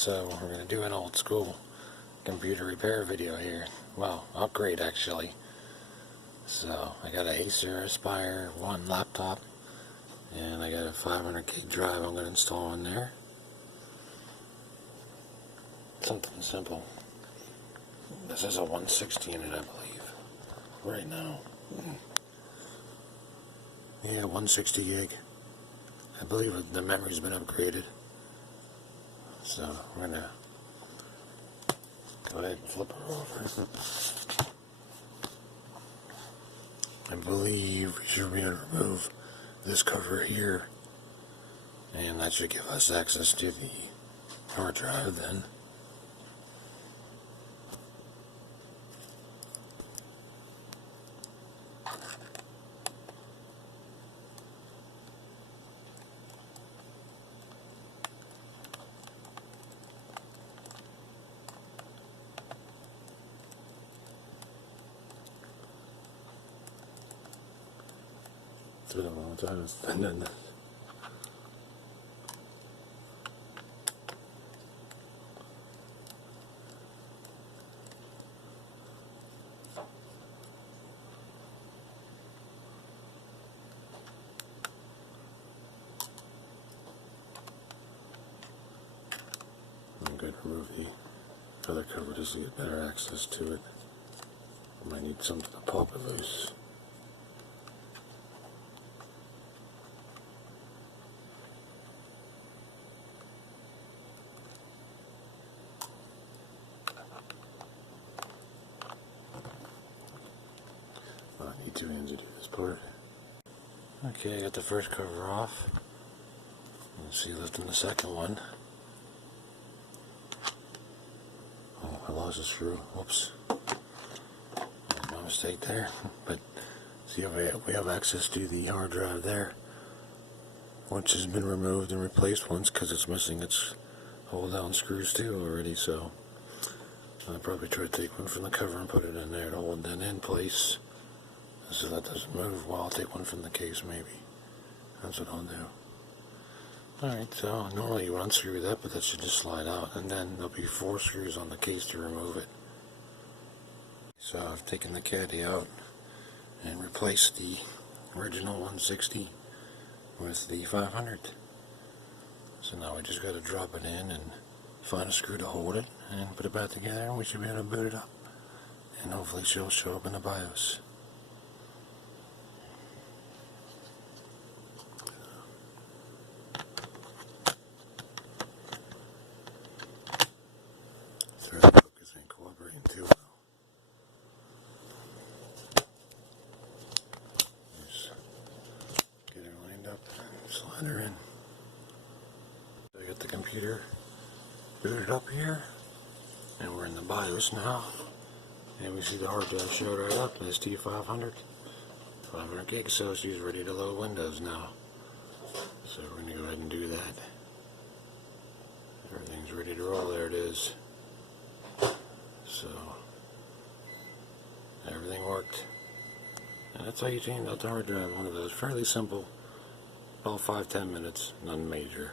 So we're going to do an old school computer repair video here. Well, upgrade actually. So I got an Acer Aspire 1 laptop, and I got a 500 gig drive I'm going to install in there. Something simple. This is a 160 in it, I believe, right now. Yeah, 160 gig. I believe the memory's been upgraded. So we're going to go ahead and flip her over. I believe we should be able to remove this cover here, and that should give us access to the hard drive then. It's been a long time since I've done this. I'm going to remove the other cover just to get better access to it. I might need something to pop it loose. I need 2 hands to do this part. Okay, I got the first cover off. Let's see, lifting the second one. Oh, I lost a screw. Whoops. My mistake there. But see, we have access to the hard drive there, which has been removed and replaced once because it's missing its hold down screws too already. So I'll probably try to take one from the cover and put it in there to hold that in place so that doesn't move. Well, I'll take one from the case maybe. That's what I'll do. Alright, so normally you would unscrew that, but that should just slide out, and then there'll be 4 screws on the case to remove it. So I've taken the caddy out and replaced the original 160 with the 500. So now we just got to drop it in and find a screw to hold it and put it back together, and we should be able to boot it up. And hopefully she'll show up in the BIOS. Sorry, the focus ain't cooperating too well. Just get her lined up and slide her in. I got the computer booted up here, and we're in the BIOS now, and we see the hard drive showed right up, ST500 500 gig, so she's ready to load Windows now. So we're going to go ahead and do that. Everything's ready to roll. There it is. So everything worked, and that's how you change out the hard drive. One of those fairly simple, about 5-10 minutes, nothing major.